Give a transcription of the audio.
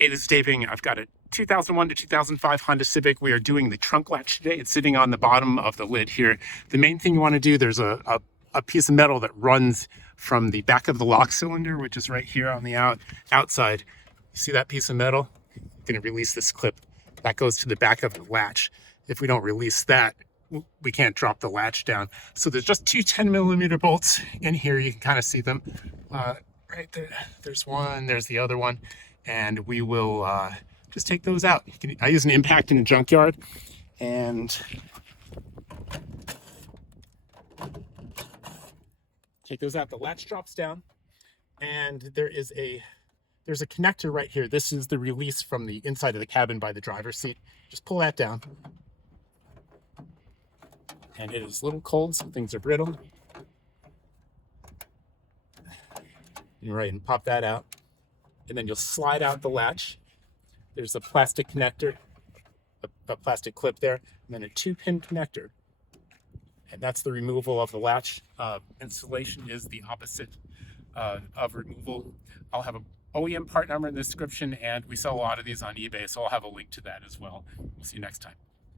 Hey, this is Dave. I've got a 2001 to 2005 Honda Civic. We are doing the trunk latch today. It's sitting on the bottom of the lid here. The main thing you want to do, there's a piece of metal that runs from the back of the lock cylinder, which is right here on the outside. You see that piece of metal? I'm going to release this clip. That goes to the back of the latch. If we don't release that, we can't drop the latch down. So there's just two 10mm bolts in here. You can kind of see them right there. There's one, there's the other one. And we will just take those out. I use an impact in a junkyard, and take those out. The latch drops down, and there's a connector right here. This is the release from the inside of the cabin by the driver's seat. Just pull that down. And it is a little cold, so things are brittle. Right, and pop that out. And then you'll slide out the latch. There's a plastic connector, a plastic clip there, and then a 2-pin connector. And that's the removal of the latch. Installation is the opposite of removal. I'll have an OEM part number in the description, and we sell a lot of these on eBay, so I'll have a link to that as well. We'll see you next time.